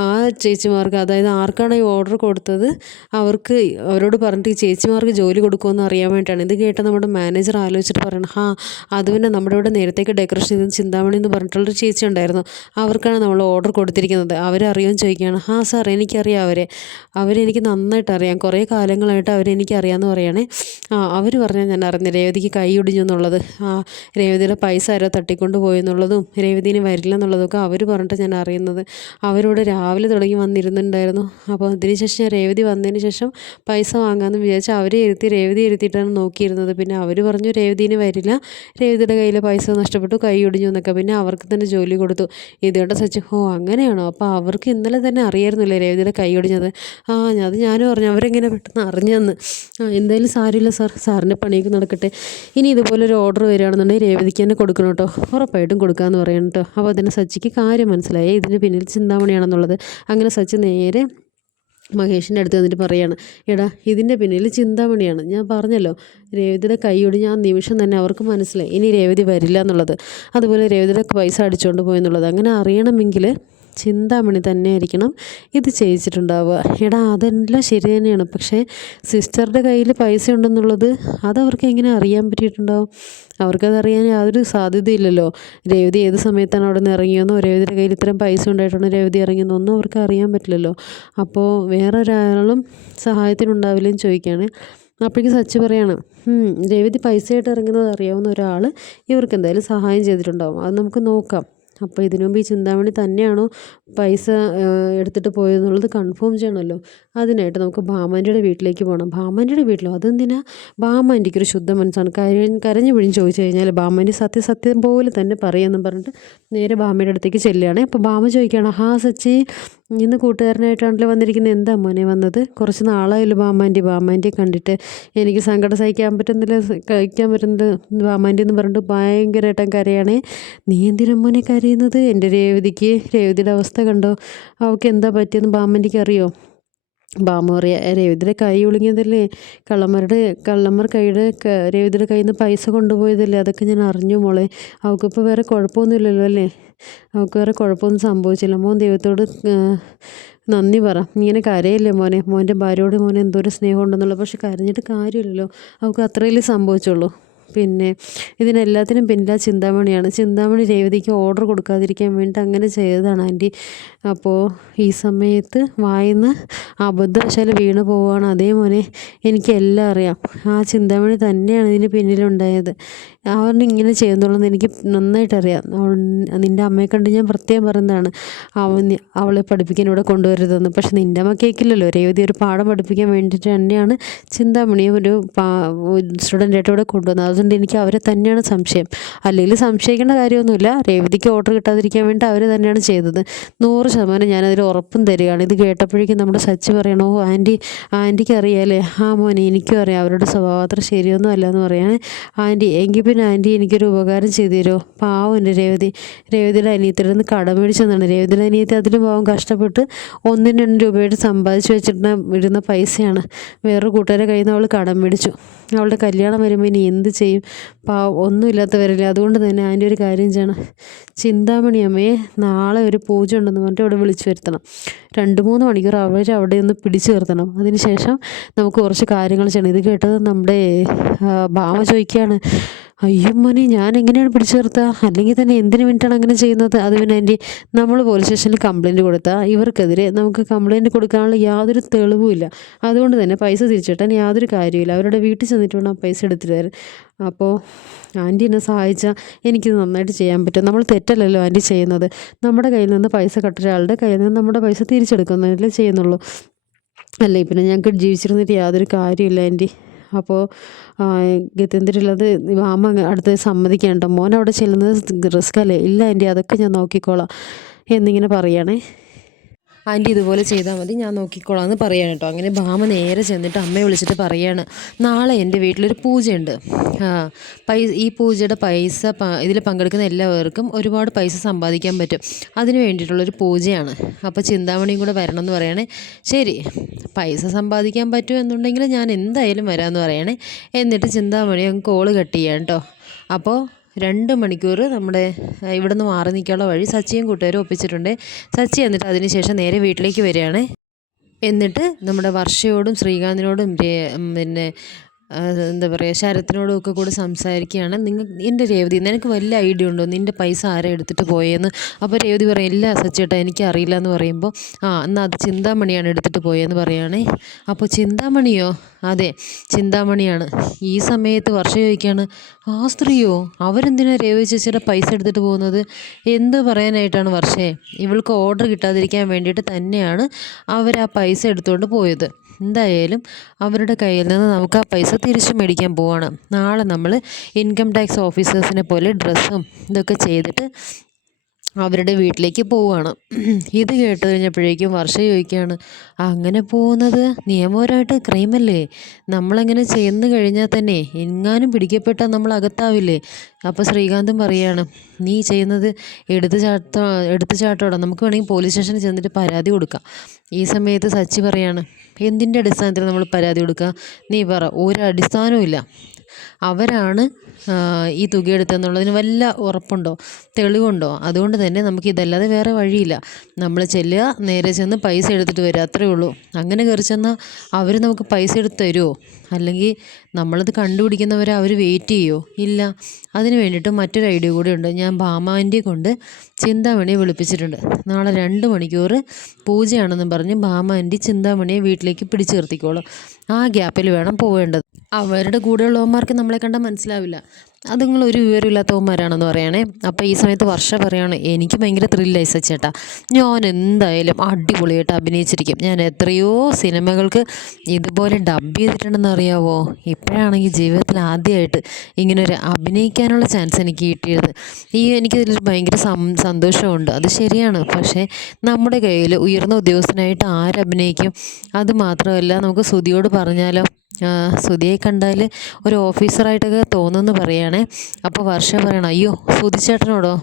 ആ ചേച്ചിമാർക്ക് അതായത് ആർക്കാണ് ഈ ഓർഡർ കൊടുത്തത്? അവർക്ക് അവരോട് അവരോട് പറഞ്ഞിട്ട് ഈ ചേച്ചിമാർക്ക് ജോലി കൊടുക്കുമെന്ന് അറിയാൻ വേണ്ടിയിട്ടാണ്. ഇത് കേട്ട നമ്മുടെ മാനേജർ ആലോചിച്ചിട്ട് പറയണം ഹാ അത് പിന്നെ നമ്മുടെ ഇവിടെ നേരത്തേക്ക് ഡെക്കറേഷൻ ചെയ്തത് ചിന്താമണി എന്ന് പറഞ്ഞിട്ടുള്ളൊരു ചേച്ചി ഉണ്ടായിരുന്നു. അവർക്കാണ് നമ്മൾ ഓർഡർ കൊടുത്തിരിക്കുന്നത്. അവരറിയുമെന്ന് ചോദിക്കുകയാണ് ഹാ സാർ എനിക്കറിയാം അവരെ. അവരെനിക്ക് നന്നായിട്ട് അറിയാം. കുറേ കാലങ്ങളായിട്ട് അവരെനിക്ക് അറിയാമെന്ന് പറയുകയാണേ ആ അവർ പറഞ്ഞാൽ ഞാൻ അറിഞ്ഞു രേവതിക്ക് കൈ ഒടിഞ്ഞു എന്നുള്ളത് ആ രേവതിയുടെ പൈസ ആരോ തട്ടിക്കൊണ്ട് പോയെന്നുള്ളതും രേവതിന് വരില്ല എന്നുള്ളതൊക്കെ അവർ പറഞ്ഞിട്ട് ഞാൻ അറിയുന്നത്. അവരോട് രാവിലെ തുടങ്ങി വന്നിരുന്നുണ്ടായിരുന്നു. അപ്പോൾ അതിനുശേഷം രേവതി വന്നതിന് ശേഷം പൈസ വാങ്ങാമെന്ന് വിചാരിച്ച് അവരെ ഇരുത്തി രേവതി ഇരുത്തിയിട്ടാണ് നോക്കിയിരുന്നത്. പിന്നെ അവർ പറഞ്ഞു രേവതിന് വരില്ല. രേവതിയുടെ കയ്യിലെ പൈസ നഷ്ടപ്പെട്ടു കൈ ഒടിഞ്ഞു എന്നൊക്കെ പിന്നെ അവർക്ക് തന്നെ ജോലി കൊടുത്തു. ഇതുകൊണ്ട് സച്ചി ഓ അങ്ങനെയാണോ? അപ്പോൾ അവർക്ക് ഇന്നലെ തന്നെ അറിയായിരുന്നില്ലേ രേവതിയുടെ കൈ ഒടിഞ്ഞത്? ആ അത് ഞാനും പറഞ്ഞു അവരെങ്ങനെ പെട്ടെന്ന് അറിഞ്ഞെന്ന്. എന്തായാലും സാരമില്ല സാർ. സാറിന്റെ പണിയൊക്കെ നടക്കട്ടെ. ഇനി ഇതുപോലെ ഒരു ഓർഡർ വരികയാണെന്നുണ്ടെങ്കിൽ രേവതിക്ക് തന്നെ കൊടുക്കണം കേട്ടോ. ഉറപ്പായിട്ടും കൊടുക്കാമെന്ന് പറയണം കേട്ടോ. അപ്പോൾ അതിന് സച്ചിക്ക് കാര്യം മനസ്സിലായി. ഇതിന് പിന്നിൽ ചിന്താമണിയാണെന്നുള്ളത്. അങ്ങനെ സച്ചി നേരെ മഹേഷിന്റെ അടുത്ത് വന്നിട്ട് പറയാണ് എടാ ഇതിന്റെ പിന്നിൽ ചിന്താമണിയാണ്. ഞാൻ പറഞ്ഞല്ലോ രേവതിയുടെ കൈയോട് ഞാൻ നിമിഷം തന്നെ അവർക്ക് മനസ്സിലായി. ഇനി രേവതി വരില്ല എന്നുള്ളത്. അതുപോലെ രേവതിയുടെ പൈസ അടിച്ചുകൊണ്ട് പോയെന്നുള്ളത്. അങ്ങനെ അറിയണമെങ്കിൽ ചിന്താമണി തന്നെ ആയിരിക്കണം ഇത് ചെയ്യിച്ചിട്ടുണ്ടാവുക. എടാ അതെല്ലാം ശരി തന്നെയാണ്. പക്ഷേ സിസ്റ്ററുടെ കയ്യിൽ പൈസ ഉണ്ടെന്നുള്ളത് അതവർക്ക് എങ്ങനെ അറിയാൻ പറ്റിയിട്ടുണ്ടാവും? അവർക്കത് അറിയാൻ യാതൊരു സാധ്യതയില്ലല്ലോ. രേവതി ഏത് സമയത്താണ് അവിടെ നിന്ന് ഇറങ്ങിയെന്നോ രേവതിയുടെ കയ്യിൽ ഇത്രയും പൈസ ഉണ്ടായിട്ടാണ് രേവതി ഇറങ്ങിയെന്നോ ഒന്നും അവർക്ക് അറിയാൻ പറ്റില്ലല്ലോ. അപ്പോൾ വേറെ ഒരാളും സഹായത്തിനുണ്ടാവില്ലെന്ന് ചോദിക്കുകയാണ്. അപ്പോഴേക്കും സച്ച് പറയാണ് രേവതി പൈസയായിട്ട് ഇറങ്ങുന്നത് അറിയാവുന്ന ഒരാൾ ഇവർക്ക് എന്തായാലും സഹായം ചെയ്തിട്ടുണ്ടാവും. അത് നമുക്ക് നോക്കാം. അപ്പോൾ ഇതിനു മുമ്പ് ഈ ചിന്താമണി തന്നെയാണോ പൈസ എടുത്തിട്ട് പോയതെന്നുള്ളത് കൺഫേം ചെയ്യണമല്ലോ. അതിനായിട്ട് നമുക്ക് ഭാമാന്റിയുടെ വീട്ടിലേക്ക് പോകണം ഭാമാന്റിയുടെ വീട്ടിലോ? അതെന്തിനാ? ഭാമാന്റിക്ക് ഒരു ശുദ്ധ മനസ്സാണ്. കരഞ്ഞ് കരഞ്ഞു പിഴിഞ്ഞ് ചോദിച്ചു കഴിഞ്ഞാൽ ഭാമാന്റി സത്യസത്യം സത്യം പോലെ തന്നെ പറയുമെന്നും പറഞ്ഞിട്ട് നേരെ ഭാമയുടെ അടുത്തേക്ക് ചെല്ലുകയാണ്. അപ്പോൾ ഭാമ ചോദിക്കുകയാണ് ഹാ സച്ചി ഇന്ന് കൂട്ടുകാരനായിട്ടാണല്ലോ വന്നിരിക്കുന്നത് എന്താ മോനെ വന്നത്? കുറച്ച് നാളായല്ലോ ബാമാന്റെ ബാമാന്റെ കണ്ടിട്ട്. എനിക്ക് സങ്കടം സഹിക്കാൻ പറ്റുന്നില്ല കഴിക്കാൻ പറ്റുന്നത് ബാമാന്റെ എന്ന് പറഞ്ഞിട്ട് ഭയങ്കരമായിട്ടും കരയാണേ. നീ എന്തിനാ മോനെ കരയുന്നത്? എന്റെ രേവതിക്ക് രേവതിയുടെ അവസ്ഥ കണ്ടോ? അവൾക്ക് എന്താ പറ്റിയെന്ന് ബാമാന്റെക്ക് അറിയോ? ബാമ പറയാ കൈ ഒളിഞ്ഞതല്ലേ കള്ളന്മാരുടെ കള്ളന്മാർ കൈയുടെ രേവതിയുടെ കയ്യിൽ നിന്ന് പൈസ കൊണ്ടുപോയതല്ലേ? അതൊക്കെ ഞാൻ അറിഞ്ഞു മോളെ. അവൾക്കിപ്പോൾ വേറെ കുഴപ്പമൊന്നുമില്ലല്ലോ അല്ലേ? അവൾക്ക് വേറെ കുഴപ്പമൊന്നും സംഭവിച്ചില്ല. മോൻ ദൈവത്തോട് നന്ദി പറ. ഇങ്ങനെ കരയല്ലേ മോനെ? മോന്റെ ഭാര്യയോട് മോനെ എന്തോരം സ്നേഹം ഉണ്ടെന്നുള്ളത് പക്ഷെ കരഞ്ഞിട്ട് കാര്യമില്ലല്ലോ. അവൾക്ക് അത്രയല്ലേ സംഭവിച്ചുള്ളൂ. പിന്നെ ഇതിനെല്ലാത്തിനും പിന്നില ചിന്താമണിയാണ്. ചിന്താമണി രേവതിക്ക് ഓർഡർ കൊടുക്കാതിരിക്കാൻ വേണ്ടി അങ്ങനെ ചെയ്തതാണ് ആന്റി. അപ്പോൾ ഈ സമയത്ത് വായിന്ന് അബദ്ധവശാൽ വീണ് പോവുകയാണ് അതേ മോനെ എനിക്കെല്ലാം അറിയാം. ആ ചിന്താമണി തന്നെയാണ് ഇതിന് പിന്നിലുണ്ടായത്. അവൻ ഇങ്ങനെ ചെയ്യുന്നുള്ളത് എനിക്ക് നന്നായിട്ട് അറിയാം നിന്റെ അമ്മയെ കണ്ട് ഞാൻ പ്രത്യേകം പറയുന്നതാണ്. അവൻ അവളെ പഠിപ്പിക്കാൻ ഇവിടെ കൊണ്ടുവരുതെന്ന് പക്ഷെ നിന്റെ അമ്മ കേൾക്കില്ലല്ലോ രേവതി ഒരു പാഠം പഠിപ്പിക്കാൻ വേണ്ടിയിട്ട് തന്നെയാണ് ചിന്താമണിയും ഒരു സ്റ്റുഡന്റായിട്ട് ഇവിടെ കൊണ്ടുവന്നത്. അതുകൊണ്ട് എനിക്ക് അവരെ തന്നെയാണ് സംശയം. അല്ലെങ്കിൽ സംശയിക്കേണ്ട കാര്യമൊന്നുമില്ല. രേവതിക്ക് ഓർഡർ കിട്ടാതിരിക്കാൻ വേണ്ടി അവർ തന്നെയാണ് ചെയ്തത്. നൂറ് ശതമാനം ഞാനതിൽ ഉറപ്പും തരികയാണ്. ഇത് കേട്ടപ്പോഴേക്കും നമ്മുടെ സച്ച് പറയണോ ആന്റി ആന്റിക്ക് അറിയാമല്ലേ ആ മോനെ എനിക്കും അറിയാം. അവരുടെ സ്വഭാവം അത്ര ശരിയൊന്നും അല്ല എന്ന് പറയാണ് ആന്റി എങ്കിൽ പിന്നെ ആന്റി എനിക്കൊരു ഉപകാരം ചെയ്തു തരുമോ? പാവം എന്റെ രേവതി. രേവതിയുടെ അനിയത്തിൽ നിന്ന് കടം മേടിച്ചെന്നാണ്. രേവതിയുടെ അനിയത്തി അതിലും പാവം കഷ്ടപ്പെട്ട് ഒന്നിന് രണ്ട് രൂപയുടെ സമ്പാദിച്ചു വെച്ചിട്ട് ഇടുന്ന പൈസയാണ്. വേറൊരു കൂട്ടുകാരെ കയ്യിൽ നിന്ന് അവൾ കടം മേടിച്ചു. അവളുടെ കല്യാണം വരുമ്പോൾ ഇനി എന്ത് ചെയ്യും? പാവം ഒന്നുമില്ലാത്തവരല്ലേ? അതുകൊണ്ട് തന്നെ അതിന്റെ ഒരു കാര്യം ചെയ്യണം. ചിന്താമണി അമ്മയെ നാളെ ഒരു പൂജ ഉണ്ടെന്ന് പറഞ്ഞിട്ട് ഇവിടെ വിളിച്ചു വരുത്തണം. രണ്ട് മൂന്ന് മണിക്കൂർ അവർ അവിടെ ഒന്ന് പിടിച്ചു നിർത്തണം. അതിനുശേഷം നമുക്ക് കുറച്ച് കാര്യങ്ങൾ ചെയ്യണം. ഇത് കേട്ടത് നമ്മുടെ ഭാമ ചോദിക്കുകയാണ്. അയ്യോ മോനെ ഞാൻ എങ്ങനെയാണ് പിടിച്ചു നിർത്തുക അല്ലെങ്കിൽ തന്നെ എന്തിനു വേണ്ടിയിട്ടാണ് അങ്ങനെ ചെയ്യുന്നത്? അത് പിന്നെ എന്റെ നമ്മൾ പോലീസ് സ്റ്റേഷനിൽ കംപ്ലയിന്റ് കൊടുത്താൽ ഇവർക്കെതിരെ നമുക്ക് കംപ്ലയിന്റ് കൊടുക്കാനുള്ള യാതൊരു തെളിവുമില്ല അതുകൊണ്ട് തന്നെ പൈസ തിരിച്ചിട്ടാൻ യാതൊരു കാര്യമില്ല അവരുടെ വീട്ടിൽ ചെന്നിട്ട് വേണം പൈസ എടുത്തിട്ട് തരാൻ അപ്പോൾ ആന്റി എന്നെ സഹായിച്ചാൽ എനിക്കിത് നന്നായിട്ട് ചെയ്യാൻ പറ്റും. നമ്മൾ തെറ്റല്ലല്ലോ ആന്റി ചെയ്യുന്നത്. നമ്മുടെ കയ്യിൽ നിന്ന് പൈസ കട്ടൊരാളുടെ കയ്യിൽ നിന്ന് നമ്മുടെ പൈസ തിരിച്ചെടുക്കുന്നതല്ലേ ചെയ്യുന്നുള്ളൂ. അല്ലേ പിന്നെ ഞങ്ങൾക്ക് ജീവിച്ചിരുന്നിട്ട് യാതൊരു കാര്യമില്ല ആന്റി. അപ്പോൾ ഗത്യന്തരമില്ലാതെ മാമ അടുത്ത് സമ്മതിക്കാൻ മോൻ അവിടെ ചെല്ലുന്നത് റിസ്ക് അല്ലേ ഇല്ല എന്റെ അതൊക്കെ ഞാൻ നോക്കിക്കോളാം. എന്നിങ്ങനെ പറയുകയാണേ ആന്റി ഇതുപോലെ ചെയ്താൽ മതി ഞാൻ നോക്കിക്കോളാം എന്ന് പറയാണ് കേട്ടോ. അങ്ങനെ ഭാമ നേരെ ചെന്നിട്ട് അമ്മയെ വിളിച്ചിട്ട് പറയാണ് നാളെ എന്റെ വീട്ടിലൊരു പൂജയുണ്ട്. പൈസ ഈ പൂജയുടെ പൈസ ഇതിൽ പങ്കെടുക്കുന്ന എല്ലാവർക്കും ഒരുപാട് പൈസ സമ്പാദിക്കാൻ പറ്റും. അതിന് വേണ്ടിയിട്ടുള്ളൊരു പൂജയാണ്. അപ്പോൾ ചിന്താമണിയും കൂടെ വരണം എന്ന് പറയണേ ശരി പൈസ സമ്പാദിക്കാൻ പറ്റും എന്നുണ്ടെങ്കിൽ ഞാൻ എന്തായാലും വരാമെന്ന് പറയണേ. എന്നിട്ട് ചിന്താമണി അങ്ങ് കോൾ കട്ട് ചെയ്യാം കേട്ടോ. അപ്പോൾ രണ്ട് മണിക്കൂർ നമ്മുടെ ഇവിടുന്ന് മാറി നിൽക്കാനുള്ള വഴി സച്ചിയും കൂട്ടുകാരും ഒപ്പിച്ചിട്ടുണ്ട്. സച്ചി എന്നിട്ട് അതിനുശേഷം നേരെ വീട്ടിലേക്ക് വരികയാണ്. എന്നിട്ട് നമ്മുടെ വർഷയോടും ശ്രീകാന്തിനോടും പിന്നെ എന്താ പറയുക ശരത്തിനോടും ഒക്കെ കൂടെ സംസാരിക്കുകയാണ്. നിങ്ങൾ എന്റെ രേവതി നിനക്ക് വലിയ ഐഡിയ ഉണ്ടോ? നിന്റെ പൈസ ആരാ എടുത്തിട്ട് പോയെന്ന്? അപ്പോൾ രേവതി പറയും ഇല്ല സച്ചേട്ടാ എനിക്കറിയില്ല എന്ന് പറയുമ്പോൾ ആ എന്നാൽ അത് ചിന്താമണിയാണ് എടുത്തിട്ട് പോയെന്ന് പറയുകയാണേ അപ്പോൾ ചിന്താമണിയോ? അതെ ചിന്താമണിയാണ്. ഈ സമയത്ത് വർഷ ചോദിക്കുകയാണ് ആ സ്ത്രീയോ? അവരെന്തിനാണ് രേവതി ചേച്ചിയുടെ പൈസ എടുത്തിട്ട് പോകുന്നത്? എന്ത് പറയാനായിട്ടാണ് വർഷേ? ഇവൾക്ക് ഓർഡർ കിട്ടാതിരിക്കാൻ വേണ്ടിയിട്ട് തന്നെയാണ് അവർ ആ പൈസ എടുത്തുകൊണ്ട് പോയത്. എന്തായാലും അവരുടെ കയ്യിൽ നിന്ന് നമുക്ക് ആ പൈസ തിരിച്ചു മേടിക്കാൻ പോവാണ്. നാളെ നമ്മൾ ഇൻകം ടാക്സ് ഓഫീസേഴ്സിനെ പോലെ ഡ്രസ്സും ഇതൊക്കെ ചെയ്തിട്ട് അവരുടെ വീട്ടിലേക്ക് പോവുകയാണ് ഇത് കേട്ട് കഴിഞ്ഞപ്പോഴേക്കും വർഷ ചോദിക്കുകയാണ് അങ്ങനെ പോകുന്നത്? നിയമപരമായിട്ട് ക്രൈമല്ലേ? നമ്മളങ്ങനെ ചെന്ന് കഴിഞ്ഞാൽ തന്നെ എങ്ങാനും പിടിക്കപ്പെട്ടാൽ നമ്മൾ അകത്താവില്ലേ? അപ്പോൾ ശ്രീകാന്തും പറയാണ് നീ ചെയ്യുന്നത് എടുത്തു ചാട്ട എടുത്തു ചാട്ടോടാ. നമുക്ക് വേണമെങ്കിൽ പോലീസ് സ്റ്റേഷനിൽ ചെന്നിട്ട് പരാതി കൊടുക്കാം. ഈ സമയത്ത് സച്ചി പറയാണ് എന്തിന്റെ അടിസ്ഥാനത്തിൽ നമ്മൾ പരാതി കൊടുക്കുക? നീ പറ. ഒരു അടിസ്ഥാനവും ഇല്ല. അവരാണ് ഈ തുക എടുത്തെന്നുള്ളതിന് വല്ല ഉറപ്പുണ്ടോ? തെളിവുണ്ടോ? അതുകൊണ്ട് തന്നെ നമുക്ക് ഇതല്ലാതെ വേറെ വഴിയില്ല. നമ്മൾ ചെല്ലുക നേരെ ചെന്ന് പൈസ എടുത്തിട്ട് വരിക. അത്രയേ ഉള്ളൂ. അങ്ങനെ കയറി ചെന്നാൽ അവർ നമുക്ക് പൈസ എടുത്ത് തരുമോ? അല്ലെങ്കിൽ നമ്മളത് കണ്ടുപിടിക്കുന്നവരെ അവർ വെയിറ്റ് ചെയ്യുമോ ഇല്ല. അതിന് വേണ്ടിയിട്ട് മറ്റൊരു ഐഡിയ കൂടി ഉണ്ട്. ഞാൻ ഭാമാന്റെ കൊണ്ട് ചിന്താമണിയെ വിളിപ്പിച്ചിട്ടുണ്ട്. നാളെ രണ്ട് മണിക്കൂർ പൂജയാണെന്നും പറഞ്ഞ് ഭാമാന്റെ ചിന്താമണിയെ വീട്ടിലേക്ക് പിടിച്ചു നിർത്തിക്കോളും. ആ ഗ്യാപ്പിൽ വേണം പോവേണ്ടത്. അവരുടെ കൂടെയുള്ളവന്മാർക്ക് നമ്മളെ കണ്ടാൽ മനസ്സിലാവില്ല. അത് നിങ്ങൾ ഒരു വിവരമില്ലാത്തവന്മാരാണെന്ന് പറയണേ. അപ്പോൾ ഈ സമയത്ത് വർഷ പറയാണ് എനിക്ക് ഭയങ്കര ത്രില്ലായി സച്ചേട്ടാ. ഞാൻ എന്തായാലും അടിപൊളിയായിട്ട് അഭിനയിച്ചിരിക്കും. ഞാൻ എത്രയോ സിനിമകൾക്ക് ഇതുപോലെ ഡബ് ചെയ്തിട്ടുണ്ടെന്ന് അറിയാവോ? ഇപ്പോഴാണെങ്കിൽ ജീവിതത്തിൽ ആദ്യമായിട്ട് ഇങ്ങനൊരു അഭിനയിക്കാനുള്ള ചാൻസ് എനിക്ക് കിട്ടിയത്. ഈ എനിക്കതിൽ ഭയങ്കര സന്തോഷമുണ്ട്. അത് ശരിയാണ്. പക്ഷേ നമ്മുടെ കയ്യിൽ ഉയർന്ന ഉദ്യോഗസ്ഥനായിട്ട് ആരഭിനയിക്കും അത് മാത്രമല്ല നമുക്ക് ശ്രുതിയോട് പറഞ്ഞാലോ ശ്രുതിയെ കണ്ടാൽ ഒരു ഓഫീസറായിട്ടൊക്കെ തോന്നുന്നു പറയുകയാണേ അപ്പോൾ വർഷ പറയണം അയ്യോ ശ്രുതി ചേട്ടനോടോ?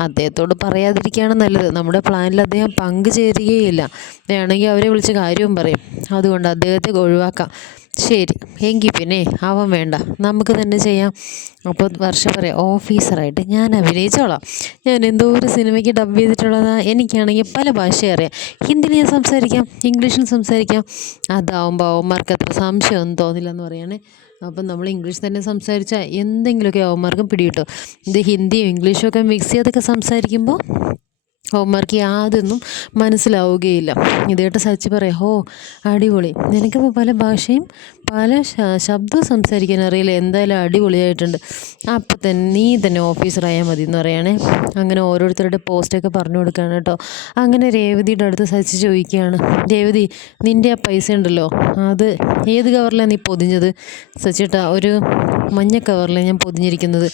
അദ്ദേഹത്തോട് പറയാതിരിക്കുകയാണ് നല്ലത്. നമ്മുടെ പ്ലാനിൽ അദ്ദേഹം പങ്കുചേരുകയില്ല. വേണമെങ്കിൽ അവരെ വിളിച്ച് കാര്യവും പറയും. അതുകൊണ്ട് അദ്ദേഹത്തെ ഒഴിവാക്കാം. ശരി. എങ്കിൽ പിന്നെ അവൻ വേണ്ട. നമുക്ക് തന്നെ ചെയ്യാം. അപ്പോൾ വർഷം പറയാം ഓഫീസറായിട്ട് ഞാൻ അഭിനയിച്ചോളാം. ഞാൻ എന്തോ ഒരു സിനിമയ്ക്ക് ഡബ് ചെയ്തിട്ടുള്ളതാ എനിക്കാണെങ്കിൽ പല ഭാഷ അറിയാം. ഹിന്ദിയിൽ ഞാൻ സംസാരിക്കാം ഇംഗ്ലീഷിൽ സംസാരിക്കാം. അതാവുമ്പോൾ അവന്മാർക്ക് അത്ര സംശയമൊന്നും തോന്നില്ല എന്ന് പറയുകയാണെ അപ്പം നമ്മൾ ഇംഗ്ലീഷ് തന്നെ സംസാരിച്ചാൽ എന്തെങ്കിലുമൊക്കെ അവന്മാർക്കും പിടികിട്ടും. ഇത് ഹിന്ദിയും ഇംഗ്ലീഷും ഒക്കെ മിക്സ് ചെയ്തൊക്കെ സംസാരിക്കുമ്പോൾ അവന്മാർക്ക് യാതൊന്നും മനസ്സിലാവുകയില്ല. ഇതേട്ട് സച്ച് പറയാം ഓ അടിപൊളി. നിനക്കിപ്പോൾ പല ഭാഷയും പല ശബ്ദവും സംസാരിക്കാൻ അറിയില്ല. എന്തായാലും അടിപൊളിയായിട്ടുണ്ട്. അപ്പം തന്നെ നീ തന്നെ ഓഫീസറായാൽ മതി എന്ന് പറയുകയാണേ അങ്ങനെ ഓരോരുത്തരുടെ പോസ്റ്റൊക്കെ പറഞ്ഞു കൊടുക്കുകയാണ് കേട്ടോ. അങ്ങനെ രേവതിയുടെ അടുത്ത് സച്ചി ചോദിക്കുകയാണ് രേവതി നിന്റെ ആ പൈസ ഉണ്ടല്ലോ അത് ഏത് കവറിലാണ് നീ പൊതിഞ്ഞത്? സച്ചിട്ടാ ഒരു മഞ്ഞ കവറിലാണ് ഞാൻ പൊതിഞ്ഞിരിക്കുന്നത്.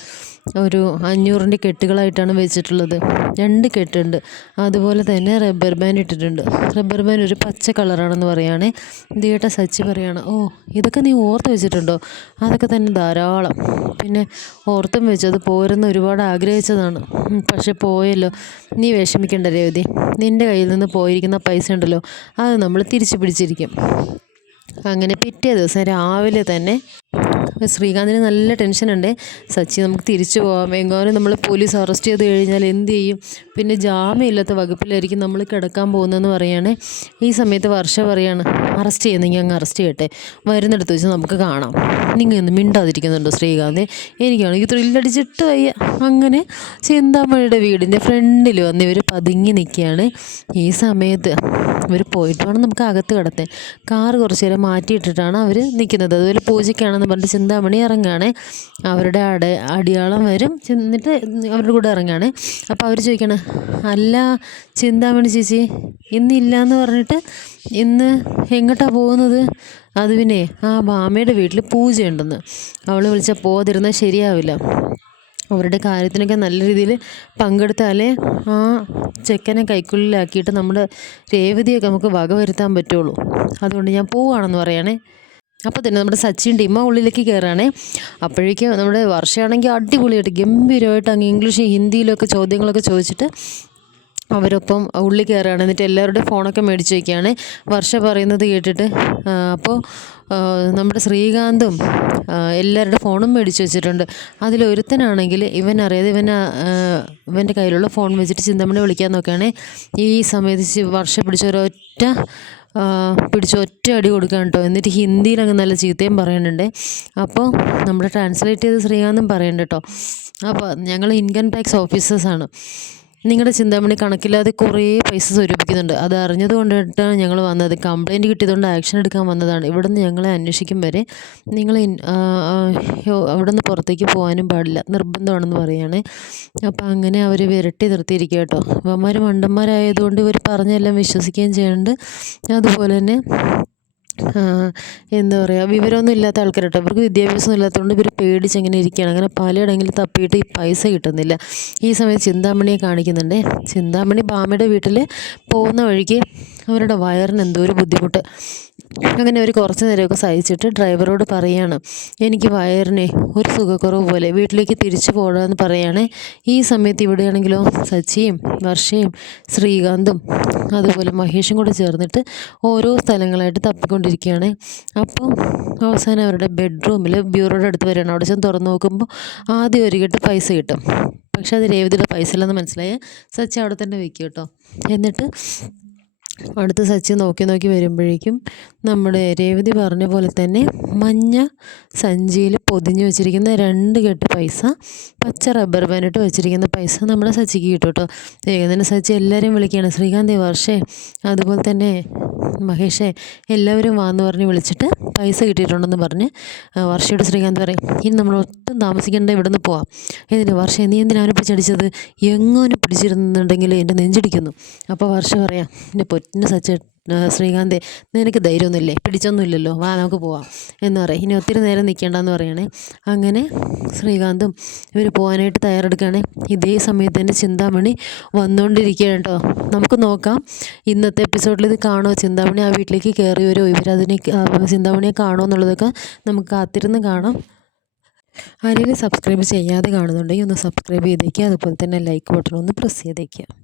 ഒരു അഞ്ഞൂറിന്റെ കെട്ടുകളായിട്ടാണ് വെച്ചിട്ടുള്ളത്. രണ്ട് കെട്ടുണ്ട്. അതുപോലെ തന്നെ റബ്ബർ ബാൻഡ് ഇട്ടിട്ടുണ്ട്. റബ്ബർ ബാൻഡ് ഒരു പച്ച കളറാണെന്ന് പറയുകയാണേ കേട്ട സച്ചി പറയുകയാണ് ഓ ഇതൊക്കെ നീ ഓർത്ത് വെച്ചിട്ടുണ്ടോ? അതൊക്കെ തന്നെ ധാരാളം. പിന്നെ ഓർത്തും വെച്ചു. അത് പോരെന്ന് ഒരുപാട് ആഗ്രഹിച്ചതാണ്. പക്ഷെ പോയല്ലോ. നീ വിഷമിക്കേണ്ട രേവതി. നിന്റെ കയ്യിൽ നിന്ന് പോയിരിക്കുന്ന പൈസ ഉണ്ടല്ലോ. അത് നമ്മൾ തിരിച്ചു പിടിച്ചിരിക്കും. അങ്ങനെ പിറ്റേ ദിവസം രാവിലെ തന്നെ ശ്രീകാന്തിന് നല്ല ടെൻഷനുണ്ട് സച്ചി നമുക്ക് തിരിച്ചു പോകാം എങ്ങാനും നമ്മൾ പോലീസ് അറസ്റ്റ് ചെയ്ത് കഴിഞ്ഞാൽ എന്ത് ചെയ്യും? പിന്നെ ജാമ്യമില്ലാത്ത വകുപ്പിലായിരിക്കും നമ്മൾ കിടക്കാൻ പോകുന്നതെന്ന് പറയാണ്. ഈ സമയത്ത് വർഷ പറയാണ് അറസ്റ്റ് ചെയ്യുന്നെങ്കിൽ അങ്ങ് അറസ്റ്റ് ചെയ്യട്ടെ. വരുന്നിടത്ത് വെച്ച് നമുക്ക് കാണാം. നിങ്ങൾ ഒന്ന് മിണ്ടാതിരിക്കുന്നുണ്ടോ ശ്രീകാന്ത്? എനിക്കാണെങ്കിൽ ത്രില്ലടിച്ചിട്ട് വയ്യ. അങ്ങനെ ചിന്താമണിയുടെ വീടിന്റെ ഫ്രണ്ടിൽ വന്ന് ഇവർ പതുങ്ങി നിൽക്കുകയാണ്. ഈ സമയത്ത് ഇവർ പോയിട്ട് വേണം നമുക്ക് അകത്ത് കിടത്താൻ. കാറ് കുറച്ച് നേരം മാറ്റിയിട്ടിട്ടാണ് അവർ നിൽക്കുന്നത് അതുപോലെ പൂജയ്ക്കാണെന്ന് പറഞ്ഞിട്ട് ചിന്താമണി ഇറങ്ങുകയാണ്. അവരുടെ അട അടിയാളം വരും. എന്നിട്ട് അവരുടെ കൂടെ ഇറങ്ങുകയാണ്. അപ്പോൾ അവർ ചോദിക്കണം അല്ല ചിന്താമണി ചേച്ചി ഇന്നില്ല എന്ന് പറഞ്ഞിട്ട് ഇന്ന് എങ്ങോട്ടാണ് പോകുന്നത്? അത് പിന്നെ ആ ബാമയുടെ വീട്ടിൽ പൂജയുണ്ടെന്ന്. അവൾ വിളിച്ചാൽ പോകാതിരുന്നാൽ ശരിയാവില്ല. അവരുടെ കാര്യത്തിനൊക്കെ നല്ല രീതിയിൽ പങ്കെടുത്താലേ ആ ചെക്കനെ കൈക്കുള്ളിലാക്കിയിട്ട് നമ്മുടെ രേവതിയൊക്കെ നമുക്ക് വക വരുത്താൻ പറ്റുള്ളൂ. അതുകൊണ്ട് ഞാൻ പോവുകയാണെന്ന് പറയണേ. അപ്പോൾ തന്നെ നമ്മുടെ സച്ചിൻ ടീമ ഉള്ളിലേക്ക് കയറുകയാണേ. അപ്പോഴേക്കും നമ്മുടെ വർഷയാണെങ്കിൽ അടിപൊളിയായിട്ട് ഗംഭീരമായിട്ട് അങ്ങ് ഇംഗ്ലീഷ് ഹിന്ദിയിലൊക്കെ ചോദ്യങ്ങളൊക്കെ ചോദിച്ചിട്ട് അവരൊപ്പം ഉള്ളിൽ കയറുകയാണ്. എന്നിട്ട് എല്ലാവരുടെയും ഫോണൊക്കെ മേടിച്ച് വയ്ക്കുകയാണ് വർഷ പറയുന്നത് കേട്ടിട്ട്. അപ്പോൾ നമ്മുടെ ശ്രീകാന്തും എല്ലാവരുടെ ഫോണും മേടിച്ച് വെച്ചിട്ടുണ്ട്. അതിലൊരുത്തനാണെങ്കിൽ ഇവൻ അറിയാതെ ഇവൻ ഇവന്റെ കയ്യിലുള്ള ഫോൺ വെച്ചിട്ട് ചിന്തമണി വിളിക്കാൻ നോക്കുകയാണ്. ഈ സമയത്ത് വർഷ പിടിച്ച ഒരൊറ്റ പിടിച്ച് ഒറ്റ അടി കൊടുക്കാൻ കേട്ടോ. എന്നിട്ട് ഹിന്ദിയിൽ അങ്ങ് നല്ല ചീത്തയും പറയുന്നുണ്ട്. അപ്പോൾ നമ്മൾ ട്രാൻസ്ലേറ്റ് ചെയ്ത് ശ്രീകാന്തും പറയുന്നുണ്ട് കേട്ടോ. അപ്പോൾ ഞങ്ങൾ ഇൻകം ടാക്സ് ഓഫീസേഴ്സാണ് നിങ്ങളുടെ ചിന്താമണി കണക്കില്ലാതെ കുറേ പൈസ സ്വരൂപിക്കുന്നുണ്ട്. അത് അറിഞ്ഞത് കൊണ്ടിട്ടാണ് ഞങ്ങൾ വന്നത്. കംപ്ലയിന്റ് കിട്ടിയതുകൊണ്ട് ആക്ഷൻ എടുക്കാൻ വന്നതാണ്. ഇവിടെ നിന്ന് ഞങ്ങളെ അന്വേഷിക്കും വരെ നിങ്ങൾ അവിടെ നിന്ന് പുറത്തേക്ക് പോകാനും പാടില്ല. നിർബന്ധമാണെന്ന് പറയുകയാണ് അപ്പോൾ അങ്ങനെ അവർ വിരട്ടി നിർത്തിയിരിക്കുക കേട്ടോ. അവന്മാർ മണ്ടന്മാരായതുകൊണ്ട് ഇവർ പറഞ്ഞെല്ലാം വിശ്വസിക്കുകയും ചെയ്യുന്നുണ്ട്. അതുപോലെ തന്നെ എന്താ പറയുക വിവരമൊന്നും ഇല്ലാത്ത ആൾക്കാർ കേട്ടോ അവർക്ക് വിദ്യാഭ്യാസം ഇല്ലാത്തതുകൊണ്ട് ഇവർ പേടിച്ച് അങ്ങനെ ഇരിക്കുകയാണ് അങ്ങനെ പലയിടങ്ങളിൽ തപ്പിയിട്ട് ഈ പൈസ കിട്ടുന്നില്ല. ഈ സമയത്ത് ചിന്താമണിയെ കാണിക്കുന്നുണ്ട്. ചിന്താമണി ബാമയുടെ വീട്ടിൽ പോകുന്ന വഴിക്ക് അവരുടെ വയറിന് എന്തോ ഒരു ബുദ്ധിമുട്ട്. അങ്ങനെ അവർ കുറച്ച് നേരമൊക്കെ സഹിച്ചിട്ട് ഡ്രൈവറോട് പറയാണ് എനിക്ക് വയറിനെ ഒരു സുഖക്കുറവ് പോലെ വീട്ടിലേക്ക് തിരിച്ചു പോകാമെന്ന് പറയാണ്. ഈ സമയത്ത് ഇവിടെയാണെങ്കിലോ സച്ചിയും വർഷയും ശ്രീകാന്തും അതുപോലെ മഹേഷും കൂടെ ചേർന്നിട്ട് ഓരോ സ്ഥലങ്ങളായിട്ട് തപ്പിക്കൊണ്ടിരിക്കുകയാണ് അപ്പോൾ അവസാനം അവരുടെ ബെഡ്റൂമിൽ ബ്യൂറോയുടെ അടുത്ത് വരികയാണ് അവിടെ ചെന്ന് തുറന്ന് നോക്കുമ്പോൾ ആദ്യം ഒരു കെട്ട് പൈസ കിട്ടും. പക്ഷേ അത് രേവതിയുടെ പൈസ ഇല്ലെന്ന് മനസ്സിലായ സച്ചി അവിടെ തന്നെ വെക്കും കേട്ടോ. എന്നിട്ട് അടുത്ത സച്ചി നോക്കി നോക്കി വരുമ്പോഴേക്കും നമ്മുടെ രേവതി പറഞ്ഞ പോലെ തന്നെ മഞ്ഞ സഞ്ചിയിൽ പൊതിഞ്ഞ് വെച്ചിരിക്കുന്ന രണ്ട് കെട്ട് പൈസ പച്ച റബ്ബർ ബാൻഡിട്ട് വെച്ചിരിക്കുന്ന പൈസ നമ്മുടെ സച്ചിക്ക് കിട്ടും കേട്ടോ. ഏകദേശം സച്ചി എല്ലാവരെയും വിളിക്കുകയാണ് ശ്രീകാന്തി വർഷേ അതുപോലെ തന്നെ മഹേഷേ എല്ലാവരും വാന്ന് പറഞ്ഞ് വിളിച്ചിട്ട് പൈസ കിട്ടിയിട്ടുണ്ടെന്ന് പറഞ്ഞ് വർഷയോട് ശ്രീകാന്ത് പറയും ഇനി നമ്മൾ ഒട്ടും താമസിക്കേണ്ട ഇവിടെ നിന്ന് പോവാം. എന്നിട്ട് വർഷ നീ എന്തിനാണ് പിടിച്ചടിച്ചത്? എങ്ങനെ പിടിച്ചിരുന്നുണ്ടെങ്കിൽ എന്റെ നെഞ്ചിടിക്കുന്നു. അപ്പോൾ വർഷ പറയാം എന്റെ പൊറ്റിന് സച്ച ശ്രീകാന്തേ നിനക്ക് ധൈര്യമൊന്നുമില്ലേ? പിടിച്ചൊന്നുമില്ലല്ലോ. വാ നമുക്ക് പോവാം എന്ന് പറയും. ഇനി ഒത്തിരി നേരം നിൽക്കേണ്ടെന്ന് പറയണേ. അങ്ങനെ ശ്രീകാന്തും ഇവർ പോകാനായിട്ട് തയ്യാറെടുക്കുകയാണ്. ഇതേ സമയത്ത് തന്നെ ചിന്താമണി വന്നുകൊണ്ടിരിക്കുകയാണ് കേട്ടോ. നമുക്ക് നോക്കാം. ഇന്നത്തെ എപ്പിസോഡിൽ ഇത് കാണുമോ? ചിന്താമണി ആ വീട്ടിലേക്ക് കയറി വരുമോ? ഇവരതിനെ ചിന്താമണിയെ കാണുമോ എന്നുള്ളതൊക്കെ നമുക്ക് കാത്തിരുന്ന് കാണാം. ആരെങ്കിലും സബ്സ്ക്രൈബ് ചെയ്യാതെ കാണുന്നുണ്ടെങ്കിൽ ഒന്ന് സബ്സ്ക്രൈബ് ചെയ്തേക്കുക. അതുപോലെ തന്നെ ലൈക്ക് ബട്ടൺ ഒന്ന് പ്രസ് ചെയ്തേക്കുക.